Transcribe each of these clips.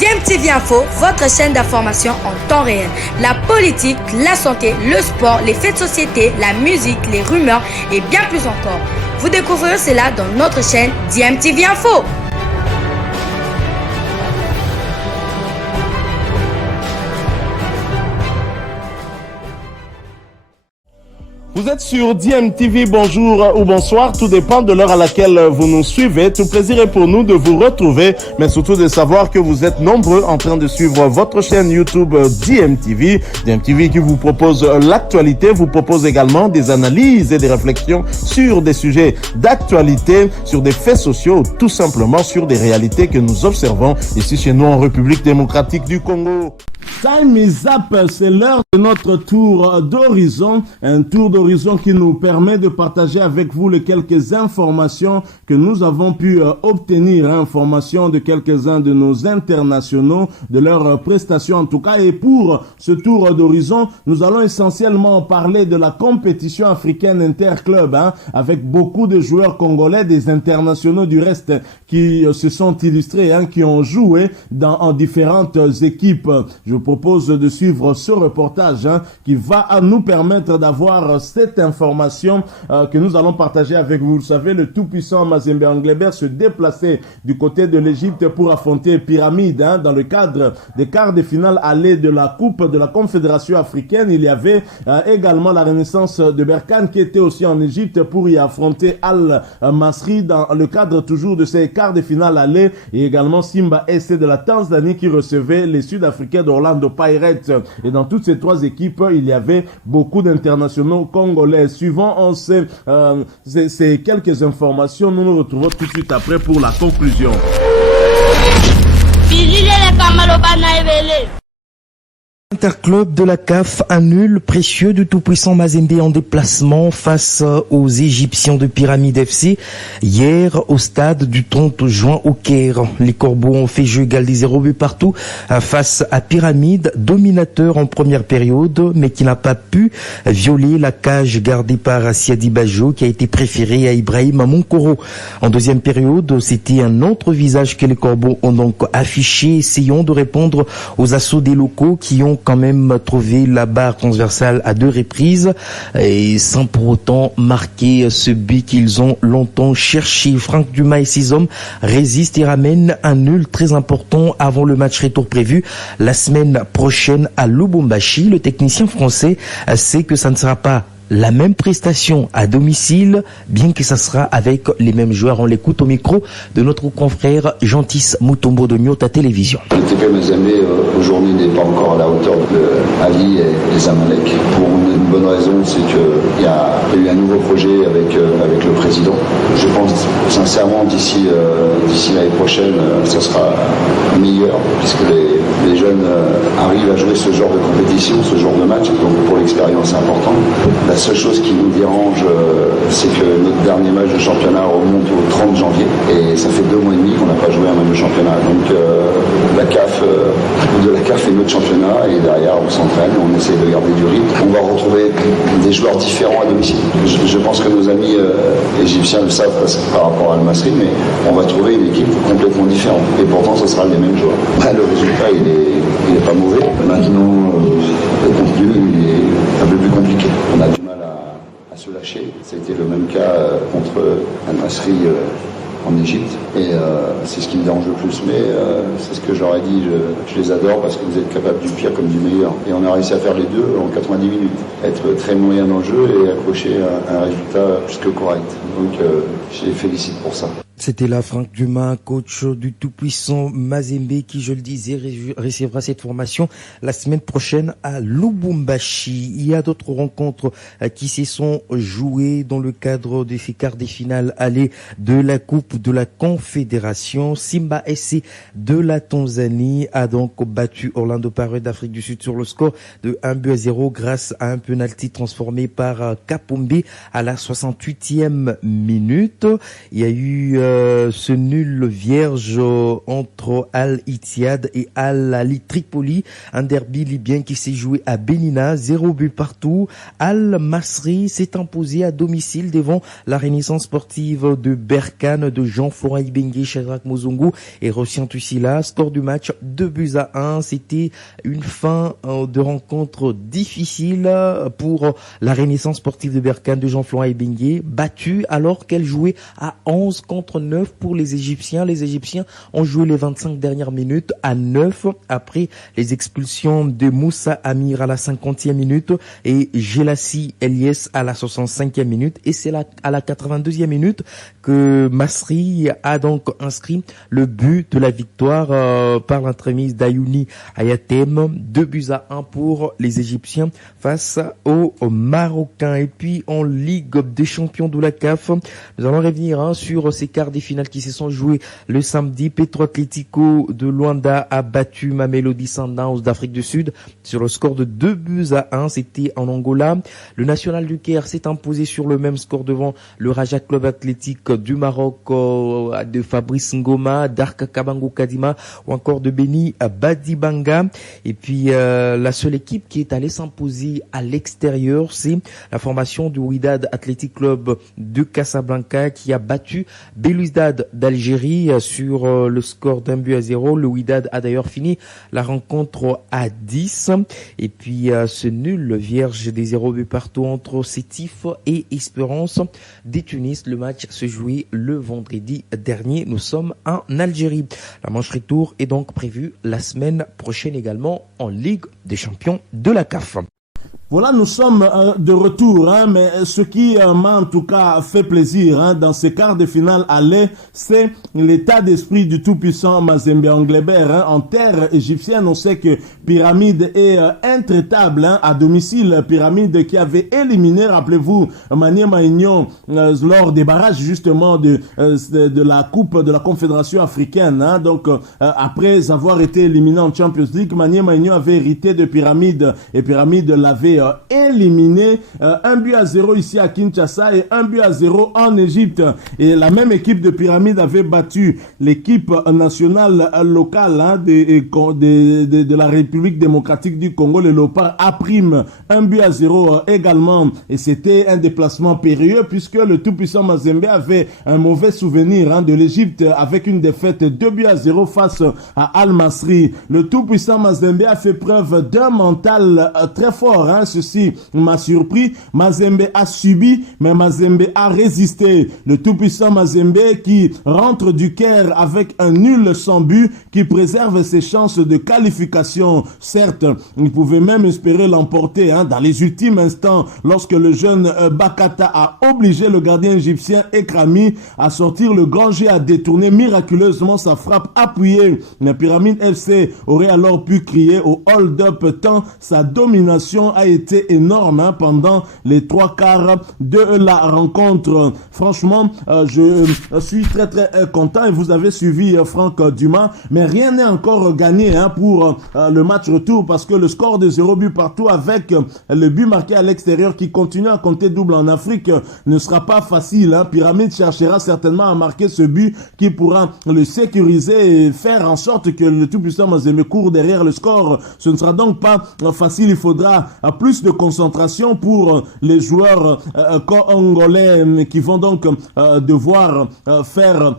DMTV Info, votre chaîne d'information en temps réel. La politique, la santé, le sport, les faits de société, la musique, les rumeurs et bien plus encore. Vous découvrirez cela dans notre chaîne DMTV Info. Vous êtes sur DMTV, bonjour ou bonsoir, tout dépend de l'heure à laquelle vous nous suivez. Tout plaisir est pour nous de vous retrouver, mais surtout de savoir que vous êtes nombreux en train de suivre votre chaîne YouTube DMTV. DMTV qui vous propose l'actualité, vous propose également des analyses et des réflexions sur des sujets d'actualité, sur des faits sociaux, tout simplement sur des réalités que nous observons ici chez nous en République démocratique du Congo. Time is up, c'est l'heure de notre tour d'horizon, un tour d'horizon qui nous permet de partager avec vous les quelques informations que nous avons pu obtenir, informations de quelques-uns de nos internationaux, de leurs prestations en tout cas. Et pour ce tour d'horizon, nous allons essentiellement parler de la compétition africaine interclub, avec beaucoup de joueurs congolais, des internationaux du reste qui se sont illustrés, qui ont joué en différentes équipes. Je vous propose de suivre ce reportage qui va nous permettre d'avoir cette information que nous allons partager avec vous. Vous savez, le tout-puissant Mazembe Anglebert se déplaçait du côté de l'Égypte pour affronter Pyramide dans le cadre des quarts de finale aller de la Coupe de la Confédération africaine. Il y avait également la Renaissance de Berkane qui était aussi en Égypte pour y affronter Al-Masri dans le cadre toujours de ces quarts de finale aller, et également Simba SC de la Tanzanie qui recevait les Sud-Africains d'Orlando Pirates. Et dans toutes ces trois équipes, il y avait beaucoup d'internationaux congolais. Suivant ces quelques informations, nous nous retrouvons tout de suite après pour la conclusion. Interclub de la CAF annule précieux du tout-puissant Mazembe en déplacement face aux Égyptiens de Pyramide FC hier au stade du 30 juin au Caire. Les Corbeaux ont fait jeu égal des 0 buts partout face à Pyramide, dominateur en première période, mais qui n'a pas pu violer la cage gardée par Siadi Bajo, qui a été préféré à Ibrahim Monkoro. En deuxième période, c'était un autre visage que les Corbeaux ont donc affiché, essayant de répondre aux assauts des locaux qui ont quand même trouvé la barre transversale à 2 reprises et sans pour autant marquer ce but qu'ils ont longtemps cherché. Franck Dumas et ses hommes résistent et ramènent un nul très important avant le match retour prévu la semaine prochaine à Lubumbashi. Le technicien français sait que ça ne sera pas la même prestation à domicile, bien que ça sera avec les mêmes joueurs. On l'écoute au micro de notre confrère Gentis Mutombo de Nyota Télévision. Le TP Mazembe aujourd'hui n'est pas encore à la hauteur de Ali et les Amalek. Pour une bonne raison, c'est qu'il y a eu un nouveau projet avec le président. Je pense sincèrement d'ici l'année prochaine, ça sera meilleur, puisque les jeunes arrivent à jouer ce genre de compétition, ce genre de match, donc pour l'expérience c'est important. La seule chose qui nous dérange, c'est que notre dernier match de championnat remonte au 30 janvier et ça fait 2 mois et demi qu'on n'a pas joué un match de championnat. Donc la CAF est notre championnat et derrière on s'entraîne, on essaie de garder du rythme. On va retrouver des joueurs différents à domicile. Je pense que nos amis égyptiens le savent par rapport à Al-Masri, mais on va trouver une équipe complètement différente et pourtant ce sera les mêmes joueurs. Le résultat il est pas mauvais. Maintenant le contenu il est un peu plus compliqué. On a du mal à se lâcher. C'était le même cas contre Al-Masri en Égypte et c'est ce qui me dérange le plus, mais c'est ce que j'aurais dit, je les adore parce que vous êtes capables du pire comme du meilleur et on a réussi à faire les deux en 90 minutes, être très moyen dans le jeu et accrocher un résultat plus que correct, donc je les félicite pour ça. C'était là Franck Dumas, coach du tout-puissant Mazembe, qui, je le disais, recevra cette formation la semaine prochaine à Lubumbashi. Il y a d'autres rencontres qui se sont jouées dans le cadre des quarts des finales aller de la Coupe de la Confédération. Simba SC de la Tanzanie a donc battu Orlando Pirates d'Afrique du Sud sur le score de 1-0 grâce à un penalty transformé par Kapombe à la 68e minute. Il y a eu ce nul vierge entre Al-Ittihad et Al-Ali Tripoli, un derby libyen qui s'est joué à Benina, 0 but partout. Al-Masri s'est imposé à domicile devant la Renaissance sportive de Berkane de Jean-Florent Ibenge, Shadrack Mozongo et Roshan Tussila. Score du match 2-1. C'était une fin de rencontre difficile pour la Renaissance sportive de Berkane de Jean-Florent Ibenge, battue alors qu'elle jouait à 11 contre 9 pour les Égyptiens. Les Égyptiens ont joué les 25 dernières minutes à 9 après les expulsions de Moussa Amir à la 50e minute et Gelassi Eliès à la 65e minute. Et c'est à la 82e minute que Masri a donc inscrit le but de la victoire par l'entremise d'Ayouni Ayatem. 2-1 pour les Égyptiens face aux Marocains. Et puis en Ligue des champions de la CAF, nous allons revenir sur ces quarts des finales qui se sont joués le samedi. Petro Atlético de Luanda a battu Mamelodi Sundowns d'Afrique du Sud sur le score de 2-1. C'était en Angola. Le National du Caire s'est imposé sur le même score devant le Raja Club Athlétique du Maroc de Fabrice Ngoma, Darka Kabango Kadima ou encore de Beni Badibanga. Et puis la seule équipe qui est allée s'imposer à l'extérieur, c'est la formation du Wydad Athletic Club de Casablanca qui a battu Belouizdad d'Algérie sur le score d'1-0. Le Wydad a d'ailleurs fini la rencontre à 10. Et puis ce nul vierge des 0 buts partout entre Sétif et Espérance des Tunis. Le match se jouait le vendredi dernier. Nous sommes en Algérie. La manche retour est donc prévue la semaine prochaine également en Ligue des champions de la CAF. Voilà, nous sommes de retour, mais ce qui m'a en tout cas fait plaisir dans ces quarts de finale aller, c'est l'état d'esprit du tout-puissant Mazembe Anglebert. En terre égyptienne, on sait que Pyramide est intraitable à domicile. Pyramide qui avait éliminé, rappelez-vous, Maniema Union lors des barrages justement de la Coupe de la Confédération africaine. Donc, après avoir été éliminé en Champions League, Maniema Union avait hérité de Pyramide et Pyramide l'avait éliminé 1-0 ici à Kinshasa et 1-0 en Égypte. Et la même équipe de Pyramide avait battu l'équipe nationale locale de la République démocratique du Congo, le Léopard A', 1-0 également. Et c'était un déplacement périlleux puisque le tout-puissant Mazembe avait un mauvais souvenir de l'Égypte avec une défaite 2-0 face à Al-Masri. Le tout-puissant Mazembe a fait preuve d'un mental très fort. Ceci m'a surpris. Mazembe a subi, mais Mazembe a résisté. Le tout-puissant Mazembe qui rentre du Caire avec un nul sans but, qui préserve ses chances de qualification. Certes, il pouvait même espérer l'emporter dans les ultimes instants lorsque le jeune Bakata a obligé le gardien égyptien Ekrami à sortir le grand jet, à détourner miraculeusement sa frappe appuyée. La Pyramide FC aurait alors pu crier au hold-up tant sa domination a été énorme pendant les 3 quarts de la rencontre. Franchement, je suis très content et vous avez suivi Franck Dumas, mais rien n'est encore gagné pour le match retour parce que le score de 0 but partout avec le but marqué à l'extérieur qui continue à compter double en Afrique ne sera pas facile. Pyramide cherchera certainement à marquer ce but qui pourra le sécuriser et faire en sorte que le tout-puissant Mazembe court derrière le score. Ce ne sera donc pas facile, il faudra plus de concentration pour les joueurs congolais qui vont donc devoir faire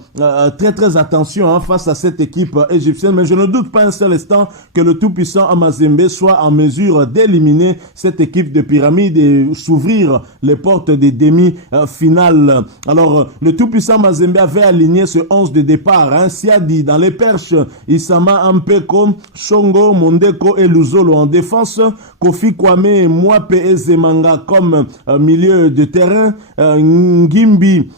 très attention face à cette équipe égyptienne. Mais je ne doute pas un seul instant que le tout-puissant Mazembe soit en mesure d'éliminer cette équipe de Pyramide et s'ouvrir les portes des demi-finales. Alors, le tout-puissant Mazembe avait aligné ce 11 de départ. Siadi dans les perches, Isama Ampeko, Shongo, Mondeko et Luzolo en défense, Kofi Kwame, Mwape et Zemanga comme milieu de terrain, Ngimbi,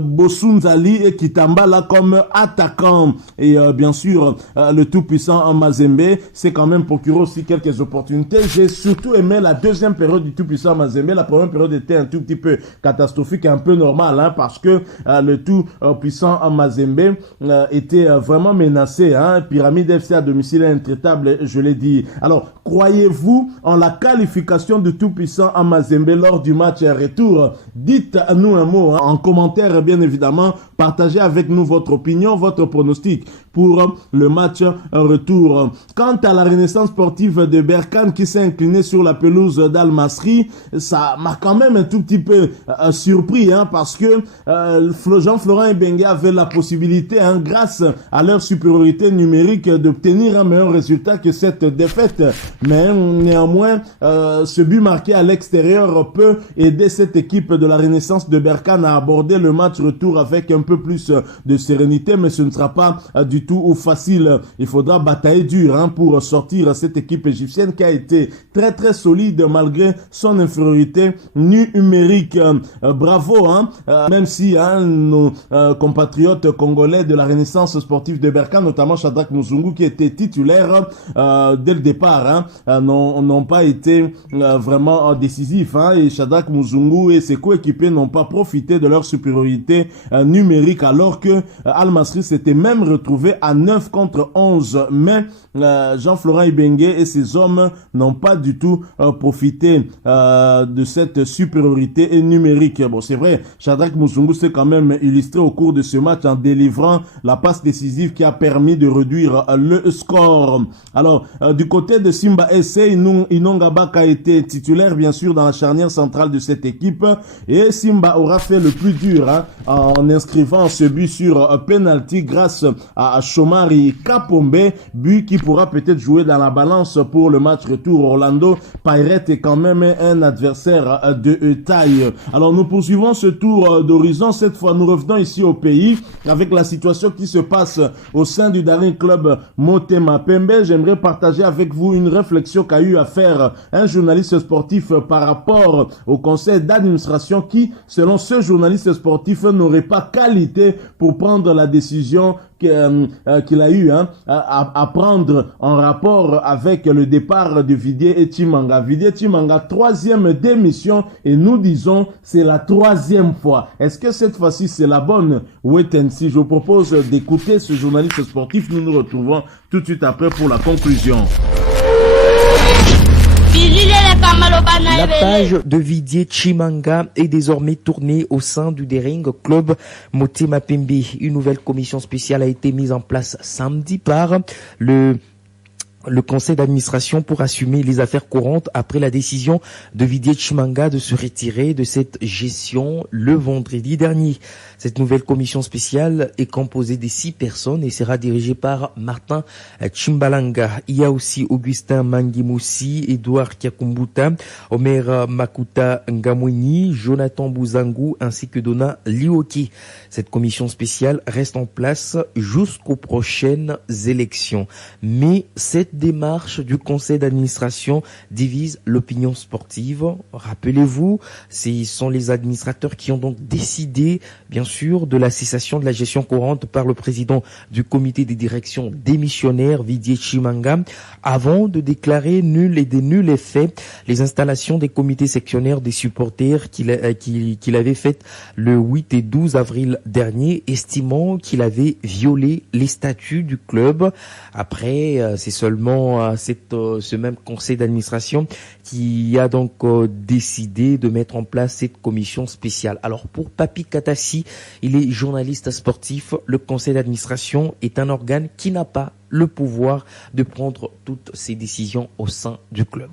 Bosunzali et Kitambala comme attaquant. Et bien sûr, le tout-puissant Mazembe s'est quand même procuré aussi quelques opportunités. J'ai surtout aimé la deuxième période du tout-puissant Mazembe. La première période était un tout petit peu catastrophique, un peu normal, parce que le tout-puissant Mazembe était vraiment menacé. Pyramide FC à domicile intraitable, je l'ai dit. Alors, croyez-vous en la qualité qualification du tout-puissant à Mazembe lors du match retour. Dites-nous un mot en commentaire, bien évidemment. Partagez avec nous votre opinion, votre pronostic pour le match retour. Quant à la Renaissance sportive de Berkane qui s'est inclinée sur la pelouse d'Al Masry, ça m'a quand même un tout petit peu surpris parce que Jean-Florent Ibenge avait la possibilité, grâce à leur supériorité numérique, d'obtenir un meilleur résultat que cette défaite. Mais néanmoins, ce but marqué à l'extérieur peut aider cette équipe de la Renaissance de Berkane à aborder le match retour avec un peu plus de sérénité, mais ce ne sera pas du tout facile. Il faudra batailler dur pour sortir cette équipe égyptienne qui a été très très solide malgré son infériorité numérique. Bravo, même si nos compatriotes congolais de la Renaissance sportive de Berkane, notamment Shadrack Muzungu qui était titulaire dès le départ, n'ont pas été vraiment décisifs, et Shadrack Muzungu et ses coéquipiers n'ont pas profité de leur supériorité numérique, alors que Al Masry s'était même retrouvé à 9 contre 11, mais Jean-Florent Ibenge et ses hommes n'ont pas du tout profité de cette supériorité numérique. Bon, c'est vrai, Shadrack Muzungu s'est quand même illustré au cours de ce match en délivrant la passe décisive qui a permis de réduire le score. Alors, du côté de Simba SC, Inonga Baka a été titulaire, bien sûr, dans la charnière centrale de cette équipe, et Simba aura fait le plus dur en inscrivant ce but sur penalty grâce à Shomari Kapombe, but qui pourra peut-être jouer dans la balance pour le match retour. Orlando Pirates est quand même un adversaire de taille. Alors nous poursuivons ce tour d'horizon. Cette fois, nous revenons ici au pays avec la situation qui se passe au sein du Daring Club Motema Pembe. J'aimerais partager avec vous une réflexion qu'a eu à faire un journaliste sportif par rapport au conseil d'administration qui, selon ce journaliste sportif, n'aurait pas qualité pour prendre la décision qu'il a eu à prendre en rapport avec le départ de Vidier et Chimanga. Vidier Chimanga, 3e démission, et nous disons c'est la 3e fois. Est-ce que cette fois-ci c'est la bonne? Wait and see. Je vous propose d'écouter ce journaliste sportif. Nous nous retrouvons tout de suite après pour la conclusion. La page de Vidier Chimanga est désormais tournée au sein du Daring Club Motema Pembe. Une nouvelle commission spéciale a été mise en place samedi par le conseil d'administration pour assumer les affaires courantes après la décision de Vidier Chimanga de se retirer de cette gestion le vendredi dernier. Cette nouvelle commission spéciale est composée de 6 personnes et sera dirigée par Martin Chimbalanga. Il y a aussi Augustin Mangimoussi, Edouard Kiakumbuta, Omer Makuta Ngamweni, Jonathan Bouzangou ainsi que Donna Lioki. Cette commission spéciale reste en place jusqu'aux prochaines élections. Mais cette démarche du conseil d'administration divise l'opinion sportive. Rappelez-vous, ce sont les administrateurs qui ont donc décidé, bien sûr, de la cessation de la gestion courante par le président du comité de direction démissionnaire, Vidier Chimanga, avant de déclarer nul et des nuls effets les installations des comités sectionnaires des supporters qu'il avait faites le 8 et 12 avril dernier, estimant qu'il avait violé les statuts du club. Après, c'est seulement ce même conseil d'administration qui a donc décidé de mettre en place cette commission spéciale. Alors pour Papi Katassi, il est journaliste sportif. Le conseil d'administration est un organe qui n'a pas le pouvoir de prendre toutes ses décisions au sein du club.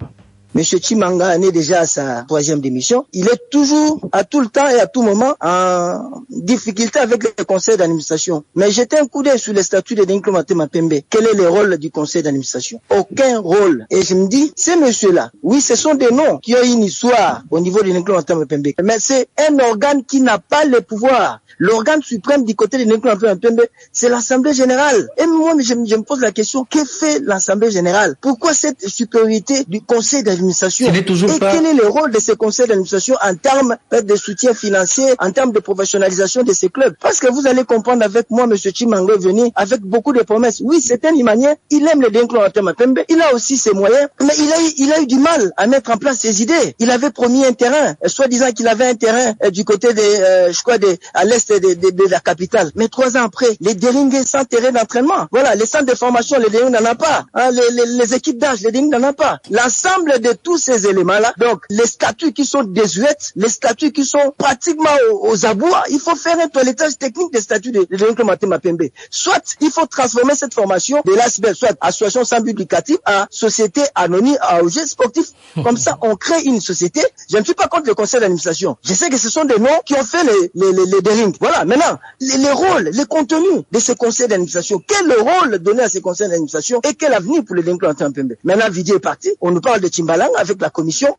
Monsieur Chimanga est déjà à sa 3e démission. Il est toujours, à tout le temps et à tout moment, en difficulté avec le conseil d'administration. Mais jetez un coup d'œil sur les statuts de Daring Motema Pembe. Quel est le rôle du conseil d'administration? Aucun rôle. Et je me dis, ces messieurs-là, oui, ce sont des noms qui ont une histoire au niveau de Daring Motema Pembe. Mais c'est un organe qui n'a pas le pouvoir. L'organe suprême du côté de Daring Motema Pembe, c'est l'Assemblée générale. Et moi, je me pose la question, que fait l'Assemblée générale? Pourquoi cette supériorité du conseil d'administration? Et quel est le rôle de ce conseil d'administration en termes de soutien financier, en termes de professionnalisation de ces clubs? Parce que vous allez comprendre avec moi, M. Chimanga est venu avec beaucoup de promesses. Oui, c'est un Limanien, il aime le Daring Motema Pembe, il a aussi ses moyens, mais il a eu du mal à mettre en place ses idées. Il avait promis un terrain, soi-disant qu'il avait un terrain du côté à l'est de la capitale. Mais 3 ans après, les Daring sans terrain d'entraînement. Voilà, les centres de formation, les Daring n'en a pas. Les équipes d'âge, les Daring n'en a pas. L'ensemble des de tous ces éléments-là. Donc, les statuts qui sont désuètes, les statuts qui sont pratiquement aux abois, il faut faire un toilettage technique des statuts de Denis Mapembe. Soit, il faut transformer cette formation de l'ASBEL, soit association sans but lucratif, en société anonyme, à objet sportif. Comme ça, on crée une société. Je ne suis pas contre le conseil d'administration. Je sais que ce sont des noms qui ont fait les dérings. Voilà. Maintenant, les rôles, les contenus de ce conseil d'administration. Quel est le rôle donné à ce conseil d'administration et quel avenir pour le Denis Mapembe? Maintenant, Vidi est parti. On nous parle de Timbalang avec la commission.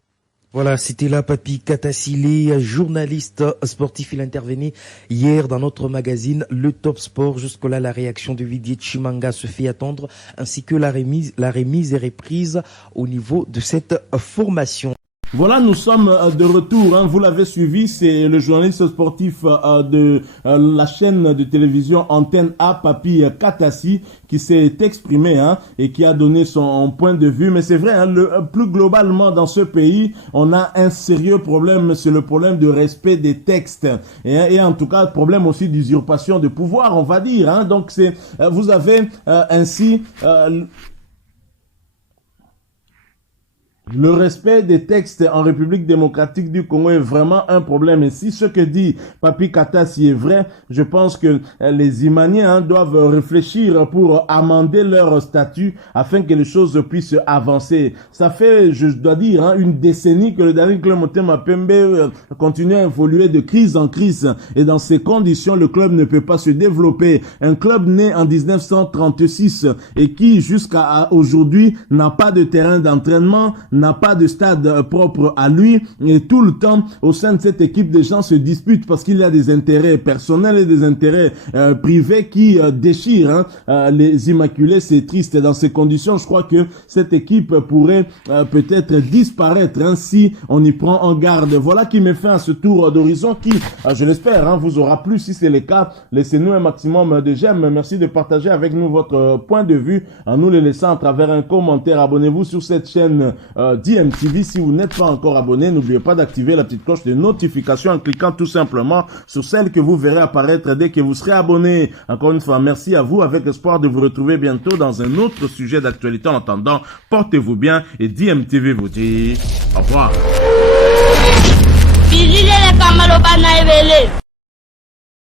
Voilà, c'était là Papi Katasile, journaliste sportif. Il intervenait hier dans notre magazine Le Top Sport. Jusque-là, la réaction de Didier Chimanga se fait attendre, ainsi que la remise et reprise au niveau de cette formation. Voilà, nous sommes de retour. Hein. Vous l'avez suivi, c'est le journaliste sportif de la chaîne de télévision Antenne A, Papi Katassi, qui s'est exprimé et qui a donné son point de vue. Mais c'est vrai, plus globalement dans ce pays, on a un sérieux problème, c'est le problème de respect des textes. Et en tout cas, problème aussi d'usurpation de pouvoir, on va dire. Hein. Donc, vous avez ainsi... Le respect des textes en République démocratique du Congo est vraiment un problème. Et si ce que dit Papi Katassi est vrai, je pense que les Imaniens doivent réfléchir pour amender leur statut afin que les choses puissent avancer. Ça fait, je dois dire, une décennie que le Denis Mapembe continue à évoluer de crise en crise. Et dans ces conditions, le club ne peut pas se développer. Un club né en 1936 et qui, jusqu'à aujourd'hui, n'a pas de terrain d'entraînement, n'a pas de stade propre à lui, et tout le temps au sein de cette équipe des gens se disputent parce qu'il y a des intérêts personnels et des intérêts privés qui déchirent les Immaculés. C'est triste. Dans ces conditions, je crois que cette équipe pourrait peut-être disparaître si on y prend en garde. Voilà qui met fin à ce tour d'horizon qui, je l'espère, vous aura plu. Si c'est le cas, laissez-nous un maximum de j'aime. Merci de partager avec nous votre point de vue en nous le laissant à travers un commentaire. Abonnez-vous sur cette chaîne DMTV. Si vous n'êtes pas encore abonné, n'oubliez pas d'activer la petite cloche de notification en cliquant tout simplement sur celle que vous verrez apparaître dès que vous serez abonné. Encore une fois, merci à vous, avec espoir de vous retrouver bientôt dans un autre sujet d'actualité. En attendant, portez-vous bien et DMTV vous dit au revoir.